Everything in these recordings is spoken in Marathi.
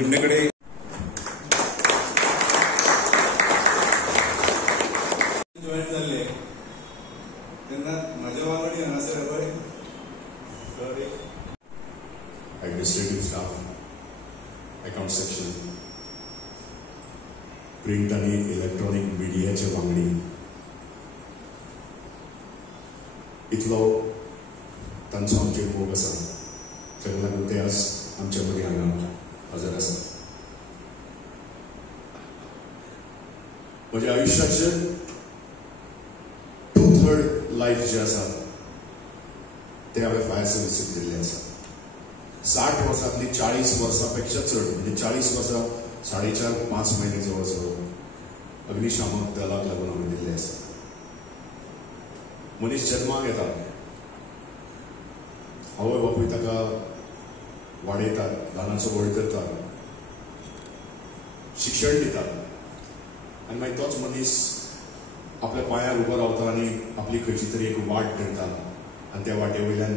निमणेकडे जॉईन झाले त्यांना माझ्या वांगडी हांगासर administrative staff, account section, print आणि इलेक्ट्रॉनिक मिडियाचे वांगडी इतलो तांचो आमचेर मोग आसा, ताका लागून ते आज आमच्या मदीं हांगा हजर आसा. म्हज्या आयुश्याचे 2/3 लायफ जे आसा ते हांवें फायर सर्विसीक दिल्लें आसा. 60 वर्सांतली 40 वर्सां पेक्षा चड म्हणजे 40 वर्सां 4.5 म्हयने जवळ जवळ अग्निशामक दलाक लागून हांवें दिल्ले आसा. मनीस जल्माक येता, आवय बापूय ताका वाडयतात, ल्हानाचो व्हड करतात, शिक्षण दितात आनी मागीर तोच मनीस आपल्या पांयार उबो रावता आनी आपली खंयची तरी एक वाट धरता आनी त्या वाटे वयल्यान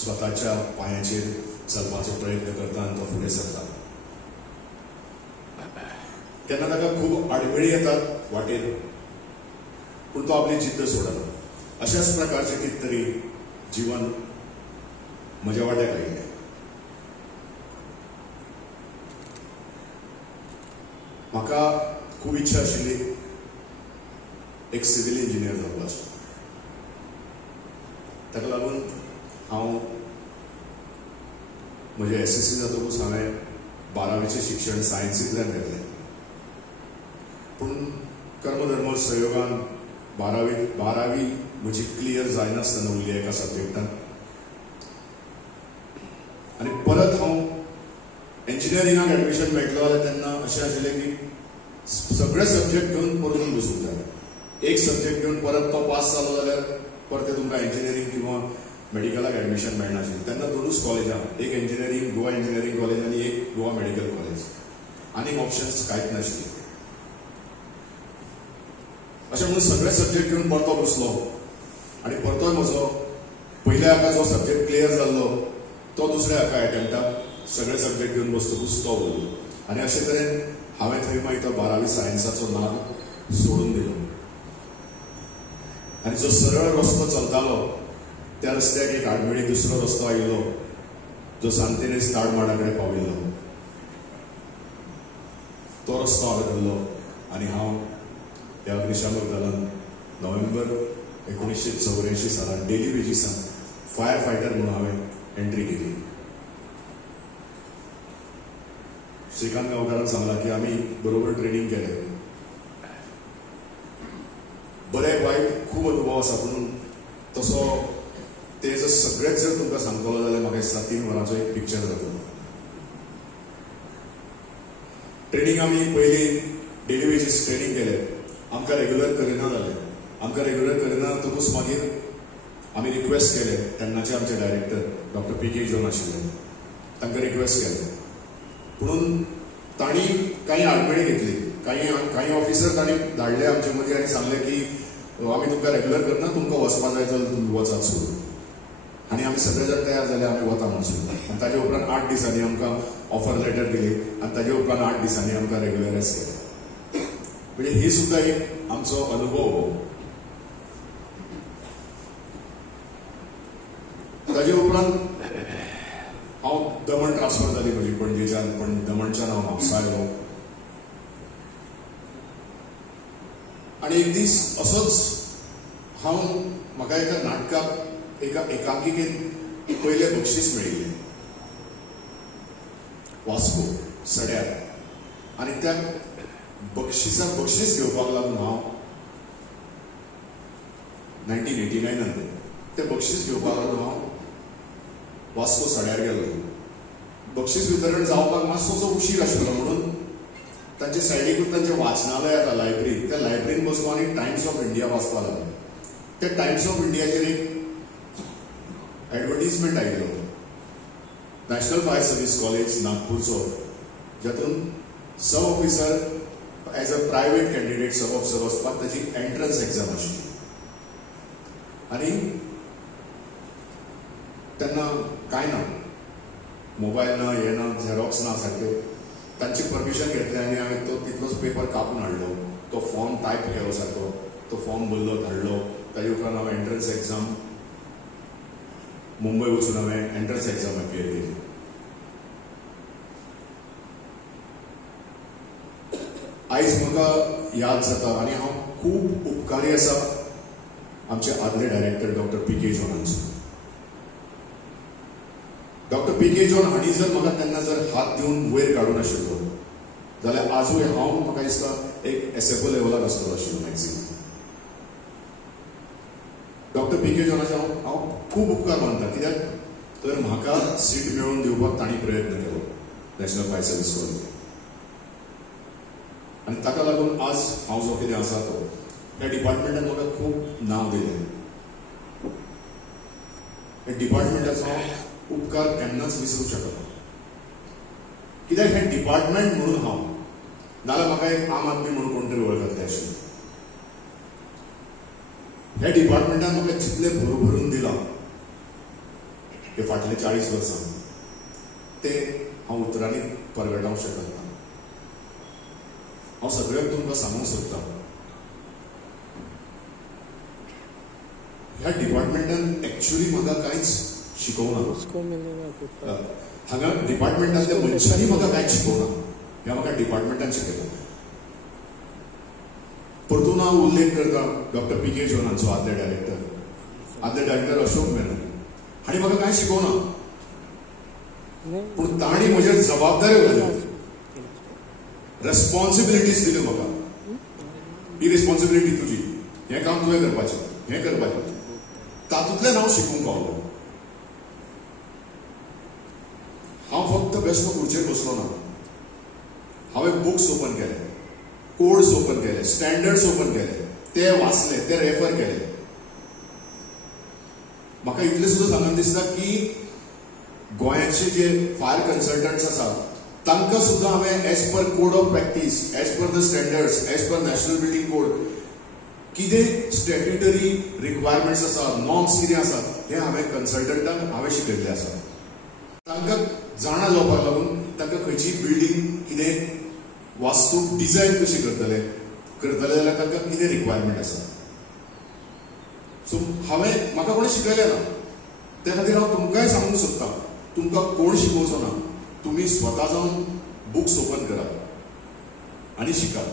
स्वताच्या पांयाचेर चलपाचो प्रयत्न करता आनी तो फुडें सरता. तेन्ना ताका खूब आडमेळी येतात वाटेर, पूण तो आपली जिद्द सोडना. अशाच प्रकारचे कितें तरी जीवन म्हज्या वाट्याक आयिल्लें. म्हाका खूब इच्छा आशिल्ली एक सिव्हिल इंजिनियर जावपाची. ताका लागून हांव म्हजे SSC जातकूच हांवें 12वीचें शिक्षण सायन्सींतल्यान घेतलें. पूण कर्मधर्म संयोगान 12वी म्हजी क्लियर जायनासतना उरली एका सब्जेक्टान आनी परत हांव इंजिनियरिंगाक एडमिशन मेळटलो जाल्यार तेन्ना अशें आशिल्लें की सगळे सब्जेक्ट घेवन परतून बसूंक जाय. एक सब्जेक्ट घेवन परत तो पास जालो जाल्यार परते तुमकां इंजिनियरिंग किंवा मेडिकलाक एडमिशन मेळनाशिल्लें. तेन्ना दोनूच कॉलेजां, एक इंजिनियरिंग गोवा इंजिनियरिंग कॉलेज आनी एक गोवा मेडिकल कॉलेज. आनीक ऑप्शन्स कांयच नाशिल्ले. अशें म्हणून सगळे सब्जेक्ट घेवन परतो बसलो आनी परतोय म्हजो पयल्या हाका जो सब्जेक्ट क्लियर जाल्लो तो दुसऱ्या हाका एटेम्प्टाक सगळे सब्जेक्ट घेवन बसतकूच तो उरलो. आनी अशे तरेन हांवें थंय मागीर तो 12वी सायन्साचो नाद सोडून दिलो आनी जो सरळ रस्तो चलतालो त्या रस्त्याक एक आडमेळी दुसरो रस्तो आयिल्लो जो सांतेनेज ताळमाडा कडेन पाविल्लो. तो रस्तो हांवें धरलो आनी हांव ह्या अग्निशामक दलान नोव्हेंबर 1984 सालान डेली वेजीसान फायर फायटर म्हणून हांवें एंट्री केली. श्रीकांत गांवकारान सांगला की आमी बरोबर ट्रेनिंग केलें. बरें वायट खूब अनुभव आसा, पूण तसो ते जर सगळेच जर तुमकां सांगतलो जाल्यार म्हाका दिसता 3 वरांचो एक पिक्चर जातलो. ट्रेनिंग आमी पयलीं डेली वेजीस ट्रेनिंग केलें. आमकां रेग्युलर करिना जालें. आमकां रेग्युलर करिना जातकूच मागीर आमी रिक्वेस्ट केलें. तेन्नाचे आमचे डायरेक्टर डॉक्टर PK जॉन आशिल्ले, तांकां रिक्वेस्ट केलें. पूण तांणी कांय आडमेळी घेतली. कांय ऑफिसर तांणी धाडले आमचे मदीं आनी सांगलें की आमी तुमकां रेग्युलर करना, तुमकां वचपा जाय जाल्यार तुमी वचात सोडून. आनी आमी सगळे जण तयार जाले, आमी वता म्हणून. आनी ताजे उपरांत 8 दिसांनी आमकां ऑफर लेटर दिली आनी ताजे उपरांत 8 दिसांनी आमकां रेग्युलरायज केलें. म्हणजे ही सुद्दां एक आमचो अनुभव. ताजे उपरांत हांव दमण ट्रान्सफर जाली म्हजी पणजेच्यान, पण दमणच्यान हांव म्हापसा आयलो. आनी एक दीस असोच हांव म्हाका एका नाटकाक एका एकांकिकेन पयलें बक्षीस मेळिल्लें वास्को सड्यार. आनी त्या बक्षिसाक बक्षीस घेवपाक लागून हांव 1989 तें बक्षीस घेवपाक लागून हांव वास्को सड्यार गेलो. बक्षीस वितरण जावपाक मातसोसो उशीर आशिल्लो म्हणून तांचे सायडीकूच तांचें वाचनालय आसा, लायब्ररी, त्या लायब्ररीन बसलो आनी टायम्स ऑफ इंडिया वाचपाक लागलो. त्या टायम्स ऑफ इंडियाचेर एक एडवर्टिजमेंट आयिल्लो नॅशनल फायर सर्वीस कॉलेज नागपूरचो, जातून सब officer as a private candidate sub officer वचपाक ताची एंट्रन्स एग्जाम आशिल्ली. आनी तेन्ना कांय ना, मोबायल ना, हें ना, झेरॉक्स ना सारकें. तांची परमिशन घेतलें आनी हांवें तो तितलोच पेपर कापून हाडलो, तो फॉर्म टायप केलो सारको, तो फॉर्म भरलो धाडलो. ताजे उपरांत हांवें एंट्रन्स एग्जाम मुंबय वचून हांवें एंट्रन्स एग्जाम अपियर केली. आयज म्हाका याद जाता आनी हांव खूब उपकारी आसा आमचे आदले डायरेक्टर डॉक्टर पी.के. जॉनांचो. Doctor P K. जॉन हांणी जर म्हाका तेन्ना जर हात दिवन वयर काडूं नाशिल्लो जाल्यार आजूय हांव म्हाका दिसता एक एसएफओ लेवलाक आसतलो आशिल्लो मॅक्झिमम. Doctor PK. जॉनाचे हांव खूब उपकार मानता, कित्याक तर म्हाका सीट मेळोवन दिवपाक तांणी प्रयत्न केलो नॅशनल फायर सर्वीस कॉलेज. आनी ताका लागून आज हांव जो कितें आसा तो ह्या डिपार्टमेंटान म्हाका खूब नांव दिलें. ह्या डिपार्टमेंटाचो हांव उपकार केन्नाच विसरूंक शकना, कित्याक हें डिपार्टमेंट म्हणून हांव नाल्यार म्हाका एक आम आदमी म्हणून कोण तरी वळखतले आशिल्ले. ह्या डिपार्टमेंटान म्हाका जितलें भरून दिलां हे फाटले 40 वर्सां तें हांव उतरांनी परगटावंक शकना. हांव सगळ्यांक तुमकां सांगूंक सोदतां, ह्या डिपार्टमेंटान एक्चुअली म्हाका कांयच शिकोवना. हांगा डिपार्टमेंटांतल्या मनशांनी म्हाका कांयच शिकोवना, हें म्हाका डिपार्टमेंटान शिकयलां. परतून हांव उल्लेख करता डॉक्टर पी.के. जॉनांचो आदले डायरेक्टर अशोक मेनन. हांणी म्हाका कांय शिकोवना, पूण तांणी म्हज्यार जबाबदाऱ्यो घाल्यो, रेस्पॉन्सिबिलिटीज दिल्यो म्हाका. ही रिस्पॉन्सिबिलिटी तुजी, हें काम तुवें करपाचें, हें करपाचें. तातूंतल्यान हांव शिकूंक पावलो. हांव फक्त बेश्टो खुर्चेर बसलो ना, हांवें बुक्स ओपन केले, कोड्स ओपन केले, स्टँडर्ड्स ओपन केले, ते वाचले, ते रेफर केले. म्हाका इतलें सुद्दां सांगून दिसता की गोंयाचे जे फायर कन्सल्टंट्स आसात तांकां सुद्दां हांवें as per code of practice, as per the standards, as per national building code कितें स्टॅट्युटरी रिक्वायरमेंट्स आसा, नॉर्म्स कितें आसात, हें हांवें कन्सल्टंटांक हांवें शिकयल्लें आसा. तांकां जाणा जावपाक लागून तांकां खंयची बिल्डिंग कितें वास्तू डिझायन कशी करतले जाल्यार तांकां कितें रिक्वायरमेंट आसा. सो हांवें म्हाका कोणें शिकयलें ना, त्या खातीर हांव तुमकांय सांगूंक सोदतां, तुमकां कोण शिकोवचो ना, तुमी स्वता जावन बुक्स ओपन करात आनी शिकात.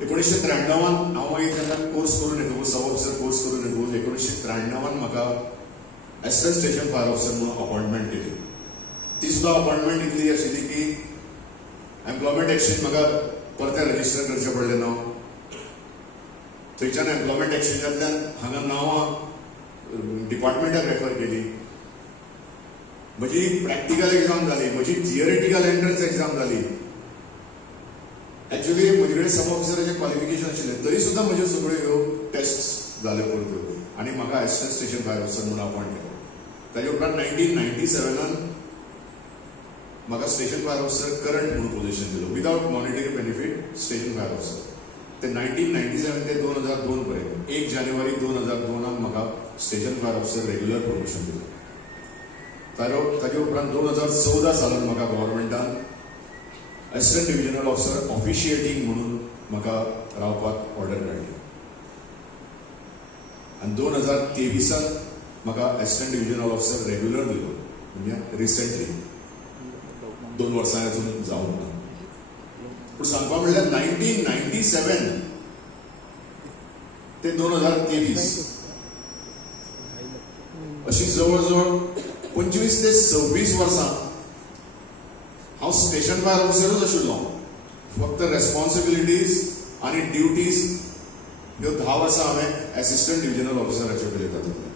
1993 हांव मागीर तेन्ना कोर्स करून येतकूच सब ऑफिसर कोर्स करून येतकूच 1993 म्हाका एसिस्टंट स्टेशन फायर ऑफिसर म्हणून अपॉइंटमेंट केली. ती सुद्दां अपॉइंटमेंट इतली आशिल्ली की एम्प्लॉयमेंट एक्सचेंज म्हाका परते रजिस्टर करचें पडलें नांव. थंयच्यान एम्प्लॉयमेंट एक्सचेंजांतल्यान हांगा नांवां डिपार्टमेंटाक रेफर केली. म्हजी प्रॅक्टिकल एग्जाम जाली, म्हजी थियरेटिकल एंट्रन्स एग्जाम जाली. एक्चुअली म्हजे कडेन सब ऑफिसराचें क्वॉलिफिकेशन आशिल्लें, तरी सुद्दां म्हज्यो सगळ्यो ह्यो टेस्ट जाल्यो परत्यो आनी म्हाका एसिस्टंट स्टेशन फायर ऑफिसर म्हणून अपॉइंट केलो. ताजे उपरांत 1997 म्हाका स्टेशन फायर ऑफिसर करंट म्हणून पोजिशन दिलो, without monetary benefit station fire officer. ते 1997 ते 2002 पर्यंत 1 जानेवारी 2002 म्हाका station fire officer regular promotion दिलें. ताजे उपरांत 2014 सालांत म्हाका गव्हर्मेंटान असिस्टंट डिव्हिजनल ऑफिसर ऑफिशिएटिंग म्हणून म्हाका रावपाक ऑर्डर काडली. आनी 2023 म्हाका असिस्टंट डिव्हिजनल ऑफिसर रेग्युलर दिलो, म्हणजे रिसेंटली 2 वर्सां अजून जावंक ना. पूण सांगपाक म्हणल्यार 1997 ते 2023 अशी जवळ जवळ 25 ते 26 वर्सां हांव स्टेशन फायर ऑफिसरूच आशिल्लो. फक्त रेस्पॉन्सिबिलिटीज आनी ड्युटीज ह्यो 10 वर्सां हांवें एसिस्टंट डिव्हिजनल ऑफिसराच्यो केल्यो तातूंतल्यान.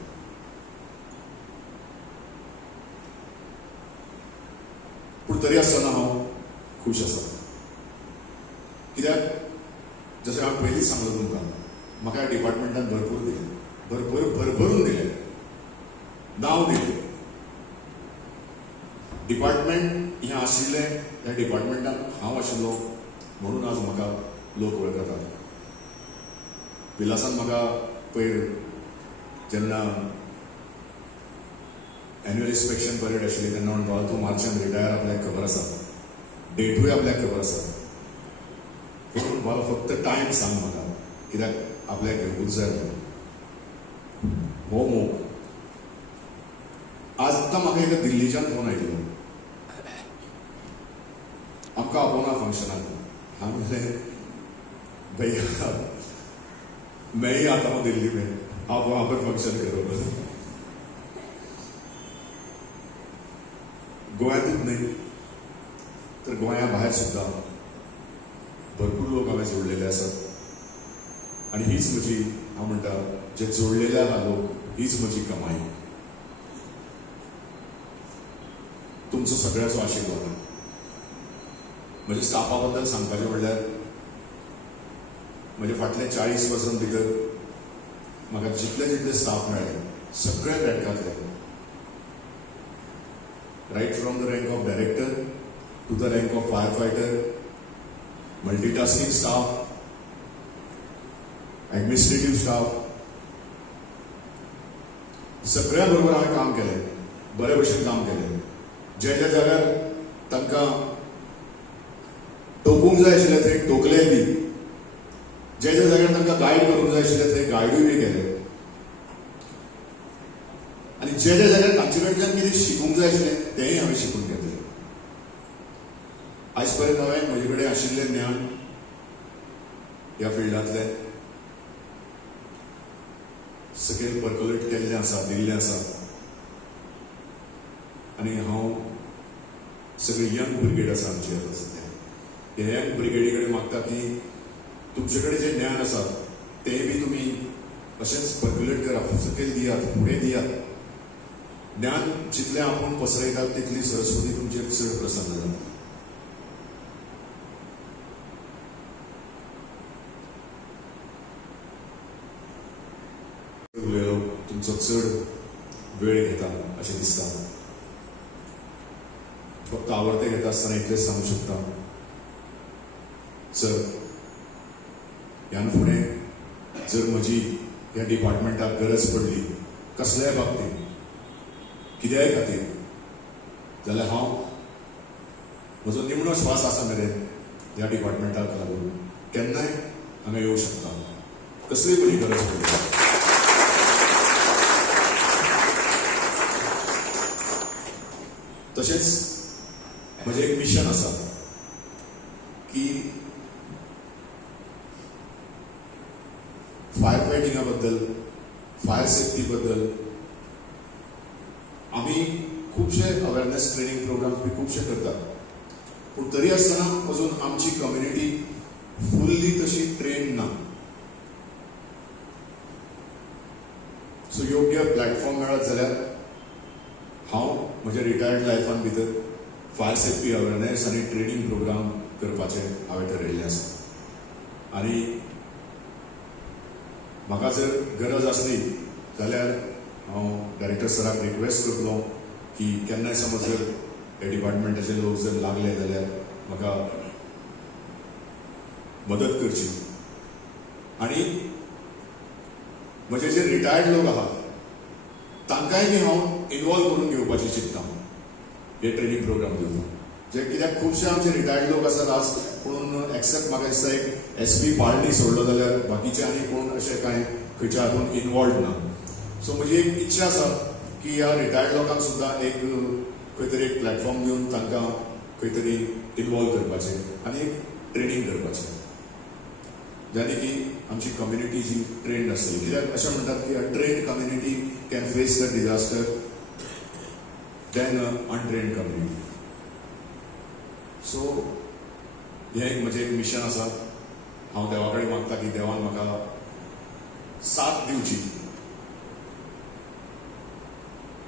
पूण तरी आसतना हांव खूश आसा, कित्याक जशें हांवें पयलींच सांगलो तुमकां, म्हाका ह्या डिपार्टमेंटान भरपूर दिलें, भरभरून दिलें, नांव दिलें. डिपार्टमेंट हें आशिल्लें, ह्या डिपार्टमेंटान हांव आशिल्लो म्हणून आज म्हाका लोक वळखता. विलासान म्हाका पयर जेन्ना एन्युअल इन्स्पेक्शन परेड आशिल्ली तेन्ना म्हणपाक तूं मार्चान रिटायर आपल्याक खबर आसा, डेटूय आपल्याक खबर आसा, पूण म्हणपाक फक्त टायम सांग म्हाका कित्याक आपल्याक घेवूंक जाय हो मोग. आज म्हाका एका दिल्लीच्यान फोन आयिल्लो, आमकां आपोवना फंक्शनाक. हांवें म्हणलें भैया मैं ही आता हूँ दिल्ली में, आप वहां पर फंक्शन करो. गोंयांतूच न्ही तर गोंया भायर सुद्धा भरपूर लोक हांवें जोडलेले आसात आनी हीच म्हजी, हांव म्हणटा जे जोडलेले आहा लोक, हीच म्हजी कमाई. तुमचो सगळ्याचो आशिर्वाद. म्हज्या स्टाफा बद्दल सांगपाचें म्हणल्यार म्हणजे फाटले 40 वर्सां भितर म्हाका जितले स्टाफ मेळ्ळे सगळे रँकांतले, right from the rank of director to the rank of firefighter, multitasking staff, administrative staff, सगळ्या बरोबर हांवें काम केलें, बरे भशेन काम केलें. ज्या ज्या जाग्यार तांकां टोकूंक जाय आशिल्लें थंय टोकलें बी, ज्या ज्या जाग्यार तांकां गायड करूंक जाय आशिल्लें थंय गायडूय बी केलें, आनी ज्या ज्या जाग्यार तांचे कडल्यान कितें शिकूंक जाय आशिल्लें तेंय हांवें शिकून घेतलें. आयज पर्यंत हांवें म्हजे कडेन आशिल्लें ज्ञान ह्या फिल्डांतलें सकयल पर्कुलेट केल्लें आसा, दिल्लें आसा. आनी हांव सगळी यंग ब्रिगेड आसा आमची आतां सद्या, ह्या यंग ब्रिगेडी कडेन मागता की तुमचे कडेन जें ज्ञान आसा तें बी तुमी अशेंच पर्क्युलेट करा, सकयल दियात, फुडें दियात. ज्ञान जितलें आपूण पसरयतात तितली सरस्वती तुमचेर चड प्रसन्न जाता. उलयलो तुमचो चड वेळ घेता अशें दिसता. फक्त आवडते घेता आसतना इतलेंच सांगूं शकता, सर ह्यान फुडें जर म्हजी ह्या डिपार्टमेंटाक गरज पडली कसल्याय बाबतींत, कित्याय खातीर, जाल्यार हांव म्हजो निमणो श्वास आसा मेरेन ह्या डिपार्टमेंटाक लागून केन्नाय हांगा येवंक शकता, कसलीय बरी गरज पडली. तशेंच म्हजें एक मिशन आसा की फायर फायटिंगा बद्दल, फायर सेफ्टी बद्दल आमी खुबशे अवेरनेस ट्रेनिंग प्रोग्राम्स बी खुबशे करतात, पूण तरी आसतना अजून आमची कम्युनिटी फुल्ली तशी ट्रेन ना. सो योग्य प्लॅटफॉर्म मेळत जाल्यार हांव म्हज्या रिटायर्ड लायफान भितर फायर सेफ्टी अवेरनेस आनी ट्रेनिंग प्रोग्राम करपाचें हांवें ठरयिल्लें आसा. आनी म्हाका जर गरज आसली जाल्यार हांव डायरेक्टर सराक रिक्वेस्ट करतलो की केन्नाय समज जर हे डिपार्टमेंटाचे लोक जर लागले जाल्यार म्हाका मदत करची. आनी म्हजे जे रिटायर्ड लोक आहात तांकांय बी हांव इनवॉल्व करून घेवपाचें चिंतता हे ट्रेनिंग प्रोग्राम दिवन. जे कित्याक खुबशे आमचे रिटायर्ड लोक आसात आज, पूण एक्सेप्ट म्हाका दिसता एक SP पाळणी सोडलो जाल्यार बाकीचे आनी कोण अशें कांय खंयच्या हातून इनवॉल्व ना. सो म्हजी एक इच्छा आसा की ह्या रिटायर्ड लोकांक सुद्दां एक खंय तरी एक प्लॅटफॉर्म दिवन तांकां खंय तरी इनवॉल्व करपाचें आनी एक ट्रेनिंग करपाचें, जाणे की आमची कम्युनिटी जी ट्रेंड आसतली. कित्याक अशें म्हणटात की a trend community can face the disaster than a untrained community. So हें एक म्हजें एक मिशन आसा. हांव देवा कडेन मागता की देवान म्हाका साथ दिवची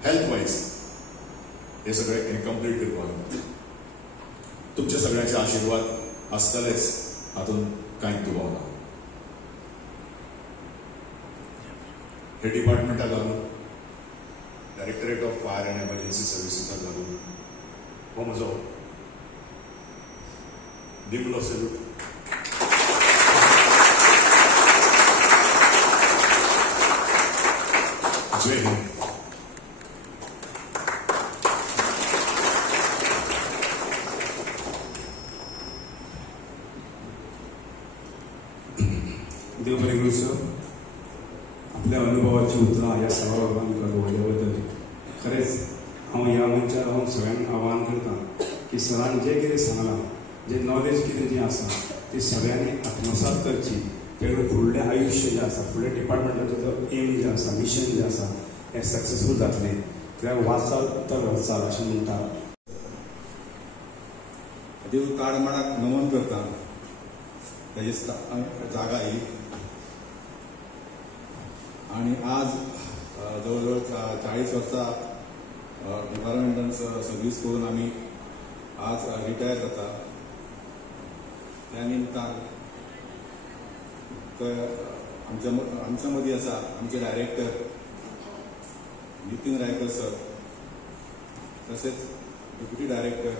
हेल्थ वायज हे सगळें हें कंप्लीट करपाक. तुमच्या सगळ्यांचे आशिर्वाद आसतलेच हातून कांयच दुबाव ना. हे डिपार्टमेंटाक लागून, directorate of fire and emergency सर्विसेसाक लागून हो म्हजो निमणो सॅल्यूट. जय हिंद. देव बरें करूं सर. आपल्या अनुभवाची उतरां ह्या सभागृहांत दवरल्या बद्दल खरेंच हांव ह्या मनशार हांव सगळ्यांक आवाहन करता की सरान जें कितें सांगलां, जें नॉलेज कितें जें आसा ती सगळ्यांनी आत्मसात करची. तेणें फुडलें आयुश्य जें आसा, फुडल्या डिपार्टमेंटाचो जो एम जें आसा, मिशन जें आसा हें सक्सेसफूल जातलें. कित्याक वाचाल तर वचाल अशें म्हणटा. देव काळमाळाक नमन करता. ताची जागा ही आणि आज जवळ 40 वर्सां डिपार्टमेंटान सर्वीस करून आमी आज रिटायर जाता. त्या निमतान आमच्या मदीं आसा आमचे डायरेक्टर नितीन रायकर सर, तसेच deputy director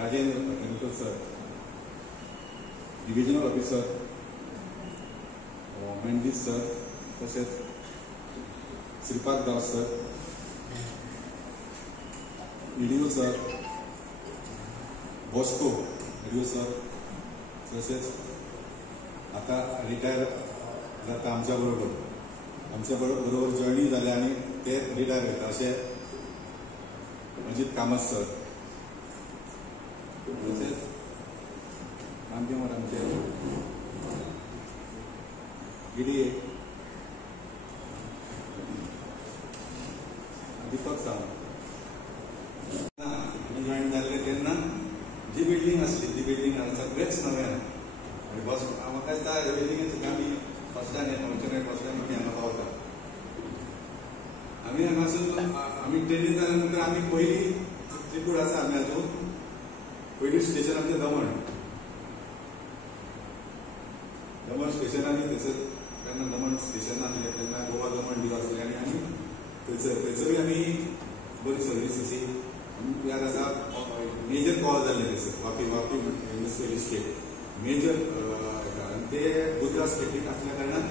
Rajendra Tendulkar sir, divisional officer Mendes sir, तसेच Shripad Das sir, EDO sir, Bosco EDO sir, तसेच आता रिटायर जाता आमच्या बरोबर जर्नी जाले आणि ते रिटायर जाता असे अजित कामत सर, तसेच आमचे ईडीए दीपक सावंत. जॉईन जाल्ले तेन्ना जी बिल्डींग आसली ती बिल्डींग सगळेच नव्यान बस म्हाका दिसता ह्या बिल्डींगेन आमी फर्स्ट टायम हांगा पावता. आमी हांगासून आमी ट्रेनीन जाल्या नंतर आमी पयली चिकूड आसा आमी अजून पयली स्टेशन आमचें दमण स्टेशनांनी थंयसर तेन्ना दमण स्टेशन आसलें तेन्ना गोवा दमण बी आसलें आनी आमी थंयसरूय आमी बरी सर्वीस अशी याद आसा. मेजर कॉल जाल्ले थंयसर वापी इंडस्ट्रियल इस्टेट मेजर आनी ते गुजरात स्टेटीक आसल्या कारणान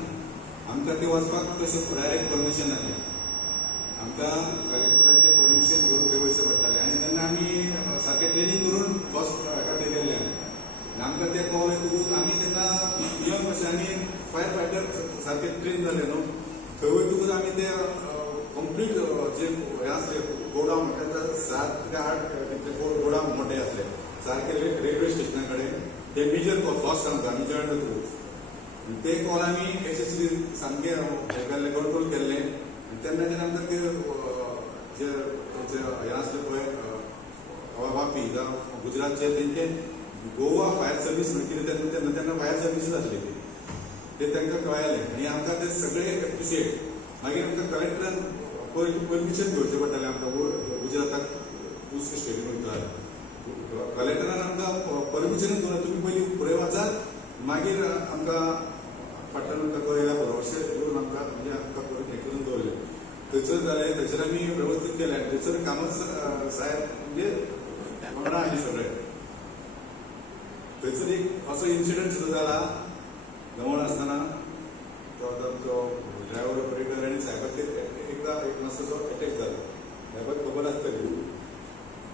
आमकां ते वचपाक तशें डायरेक्ट परमिशन नासलें. आमकां कलेक्टरान तें परमिशन घेवन थंय वयचें पडटालें आनी तेन्ना आमी सारकें ट्रेनींग करून फर्स्ट हाका थंय गेल्ले आनी आमकां ते कॉल येतकूच आमी तेन्ना यंग अशें आमी फायर फायटर सारकें ट्रेन जाले न्हू. थंय वयतकूच आमी ते कंप्लीट जे हें आसलें गोडाऊन तेन्ना 7 ते 8 गोडाऊन मोठे आसले सारके रेल्वे स्टेशना कडेन. ते मेजर कॉल फर्स्ट आमकां आमी जॉयन जातकूच ते कॉल आमी यशस्वी सामके हे केल्ले कंट्रोल केल्ले. तेन्ना जेन्ना आमकां ते जे हें आसलें पळय वापी जावं गुजरातचे तेंचे गोवा फायर सर्वीस म्हणजे कितें तेन्ना फायर सर्वीस आसली ते तांकां कळयलें आनी आमकां ते सगळे एप्रिशिएट. मागीर आमकां कलेक्टरान परमिशन घेवचें पडटालें आमकां गुजराताक दुसरे स्टेटीन वयता. कलेक्टरान आमकां परमिशन घेवन तुमी पयलीं फुडें वचात मागीर आमकां पट्टण कळयला बरोबर अशें करून आमकां म्हणजे आमकां हें करून दवरलें. थंयसर जालें थंयसर आमी वेवस्थीत केलें आनी थंयसर कामत साहेब म्हणजे वांगडा आसली सगळे. थंयसर एक असो इन्सिडंट सुद्दां जाला दमण आसतना तो ड्रायव्हर ऑपरेटर आनी साहेबाक एकदां एक मातसो अटॅक जालो. साहेबाक खबर आसतली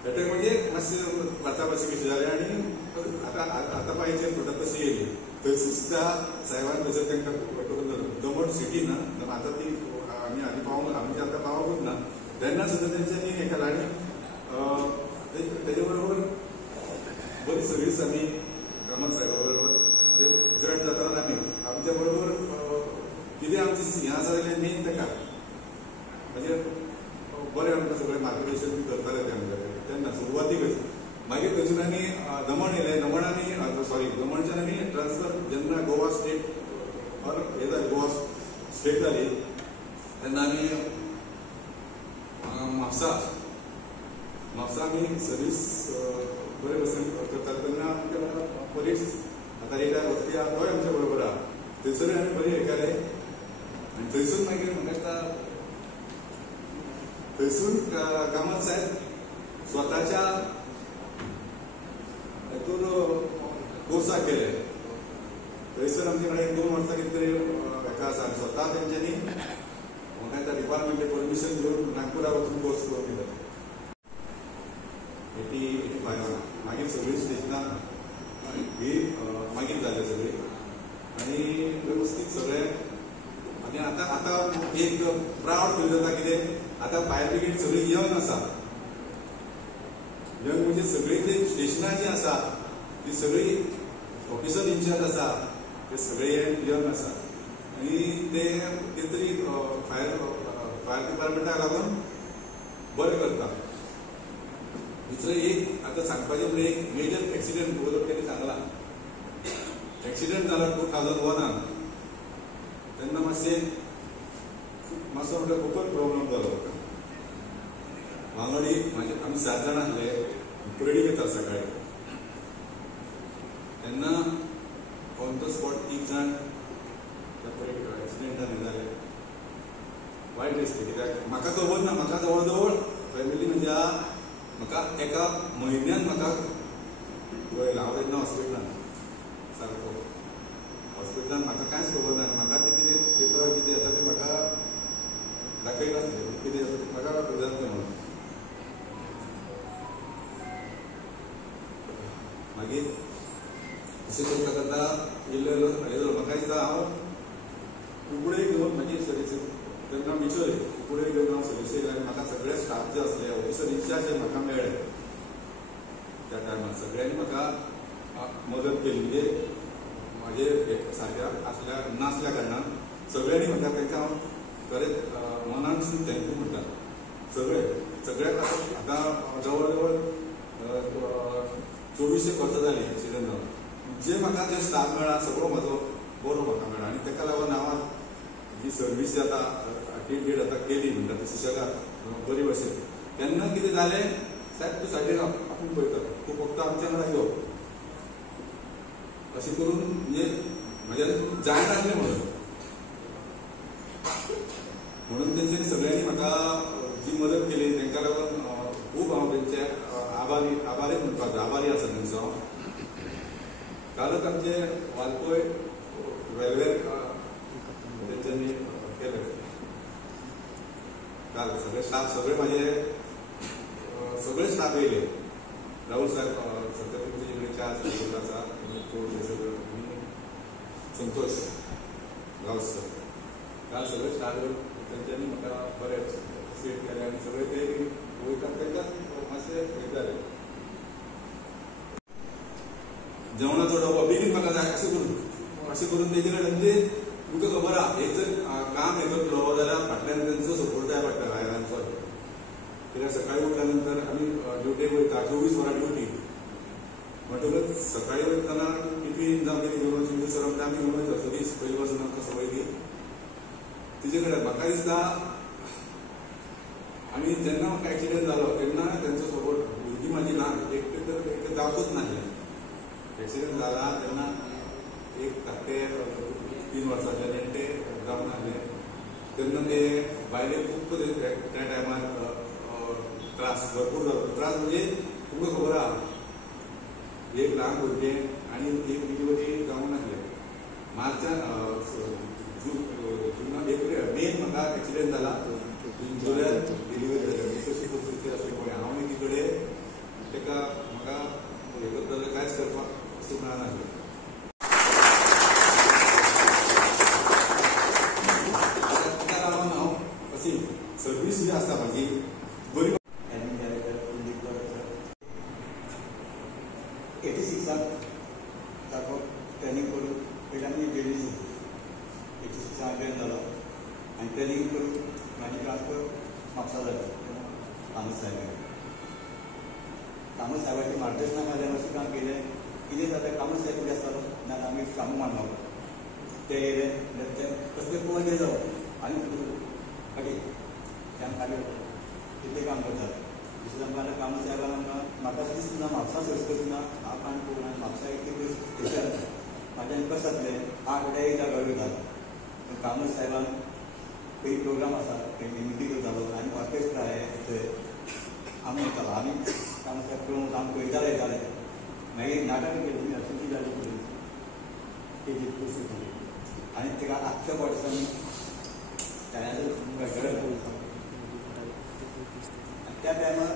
अटॅक म्हणजे मातशें वाचापाचें कशें जालें आनी आतां पांयचेर सुद्दां कशी येयली. थंयसर सुद्दां साहेबान थंयसर तांकां करून दमण सिटी ना आतां ती आमी हालीं पावूंक आमची आतां पावूंकूच ना. तेन्ना सुद्दां तेंच्यांनी हें केलां आनी तेजे बरोबर बरी सर्वीस आमी कामत साहेबा बरोबर जॉयन जाताना आमी आमच्या बरोबर कितें आमचें हें आसा जाल्यार मेन ताका म्हणजे बरें आमकां सगळें मार्गदर्शन बी करताले ते आमच्या कडेन तेन्ना सुरवातीकच. मागीर थंयसून आमी दमण येयले. दमणच्यान आमी ट्रान्सफर जेन्ना गोवा स्टेट हे जाली गोवा स्टेट जाली तेन्ना आमी म्हापसा आमी सर्वीस बरे भशेन करताले. तेन्ना आमच्या परीस आतां रिटायर वचपी आहा तोय आमच्या बरोबर आहा. थंयसरूय आमी बरें हें केलें आनी थंयसून मागीर म्हाका दिसता थंयसून कामत साहेब स्वताच्या हेतून कोर्साक गेले. थंयसर आमचे कडेन 2 वर्सां कितें तरी हेका आसा स्वता तेंच्यांनी म्हाका दिसता डिपार्टमेंट परमिशन घेवन नागपुराक वचून कोर्स करून दिलो. 85 मागीर सगळी स्टेशनां ही मागीर जाले सगळी आनी वेवस्थीत सगळें प्रावड फील जाता कितें आता फायर ब्रिगेड सगळी यंग आसा. यंग म्हणजे सगळी ते स्टेशनार जी आसा ती सगळी ऑफिसर इन्चार्ज आसा ते सगळे यंग आसा आनी ते तरी फायर डिपार्टमेंटाक लागून बरें करता. दुसरें एक आतां सांगपाचें म्हणजे एक मेजर एक्सिडेंट गोवोरमेंट तेणी सांगला. एक्सिडेंट जालो 2001 तेन्ना मातसो म्हटल्यार खूबच प्रॉब्लेम जालो. वांगडी म्हाजे आमी 7 जाण आसले. ट्रेनिंग येता सकाळी तेन्ना ऑन द स्पॉट 3 जाण एक्सिडेंटान हे जाले. वायट दिसता कित्याक म्हाका खबर ना. म्हाका जवळ जवळ फॅमिली म्हणजे म्हाका एका म्हयन्यान म्हाका वयला. हांव तेन्ना हॉस्पिटलान सारको हॉस्पिटलान म्हाका कांयच खबर ना. म्हाका ते कितें पेपर कितें येता तें म्हाका दाखयनासलें कितें जाता तें म्हाका खबर जातलें म्हणून. मागीर अशें करता करता इल्लो इल्लो हें जालो. म्हाका दिसता हांव कुंकळे घेवन म्हाजी सर्विसीक तेन्ना मिच्युअर कुंकळे घेवन हांव सर्विसीक आनी म्हाका सगळे स्टाफ जे आसले ऑफिसर इन्चार्ज जे म्हाका मेळ्ळे त्या टायमार सगळ्यांनी म्हाका मदत केली. म्हणजे म्हाजे सारक्या आसल्या नासल्या कारणान सगळ्यांनी म्हाका तांकां हांव खरेंच मनानसून थँक्यू म्हणटा. सगळ्याक आतां जवळ जवळ 24 वर्सां जालीं एक्सिडेंट जावन. जे म्हाका जे स्टाफ मेळ्ळा सगळो म्हाजो बरो म्हाका मेळ्ळा आनी ताका लागून हांव जी सर्वीस आतां टीम आतां केली म्हणटा ती सुशेगाद बरी भशेन. तेन्ना कितें जालें सायड टू सायडीक आपूण पळयता तूं फक्त आमच्या वांगडा यो अशें करून म्हणजे म्हाज्यान जायनासलें म्हणून तेंच्यांनी सगळ्यांनी म्हाका जी मदत केली तांकां लागून खूब हांव तेंचे आभारी म्हणपाक आभारी आसा तेंचो. कालच आमचे वालपय रेल्वे तेंच्यांनी केलें. काल सगळे स्टाफ सगळे म्हाजे सगळे स्टाफ येयले. राहुल साहेब सत्यापती कडेन चार आसा संतोष गांवस सर काल सगळे स्टाफ तेंच्यांनी म्हाका बरें सीट केलें आनी सगळे ते वयतात तेंकां मातशें हें जालें. जेवणाचो डबो बेगीन म्हाका जाय अशें करून तेजे कडेन म्हणजे तुमकां खबर आहा एक जर काम हे करतलो जाल्यार फाटल्यान तेंचो सपोर्ट जाय पडटा बायलांचो. कित्याक सकाळी उठल्या नंतर आमी ड्युटेक वयता 24 वरां ड्युटी म्हणटकच सकाळी वयतना टिफीन जावं कितें घेवन वचून दुसरो आमी घेवन वयता दीस पयली पासून आमकां संवय दी. तेजे कडेन म्हाका दिसता आनी जेन्ना म्हाका एक्सिडेंट जालो तेन्ना तेंचो सपोर्ट भुरगीं म्हाजी ल्हान एक जावपूच नासलें. एक्सिडेंट जाला तेन्ना एक धाकटे 3 वर्सांचे नेण्टे जावन आसले. तेन्ना ते बायलेक खूब त्या टायमार त्रास भरपूर जालो. त्रास म्हणजे तुमकां खबर आहा एक ल्हान भुरगें आनी एक डिलिव्हरी जावंक नासलें. एप्रील मेन म्हाका एक्सिडेंट जाला. जुलयान डिलिव्हरी जाली. कशी परिस्थिती आसली पळय हांव एकी कडेन ताका म्हाका हे करतलें कांयच करपाक अशें मेळनासलें. ताका लागून हांव अशी सर्वीस जी आसा म्हाजी बरी 86 ताका ट्रेनिंग करून पयलीं आमी गेली 86 ट्रेन जालो आनी ट्रेनिंग करून म्हाजी ट्रान्सफर म्हापसा जाली तामस साहेबाची मार्गदर्शना खातीर अशें काम केलें. कितें जाता कामत साहेब कितें आसतालो ना आमी शामू मांडलो ते येयले ते कसले पळोवन ते जावं आनी फाटी त्या खाली कितलें काम करतात. दुसरें आमकां कामत साहेबान आमकां म्हाका अशें दिसना म्हापसा सर्च करतना हांव काम पळोवन आनी म्हापसा एक स्पेशल म्हाज्यान कशें जातलें 8 वरां एकदां गाडी वयता. कामत साहेबान पयलीं प्रोग्राम आसा मिटींग करतालो आनी ऑर्केस्ट्रा हे थंय आमी वयतालो आमी कामत साहेब पळोवन आमी पळयताले येताले. मागीर नाटक केली अशी जाली तेजी परिस्थिती आनी तिका आख्ख्या बॉडिसांनी त्या टायमार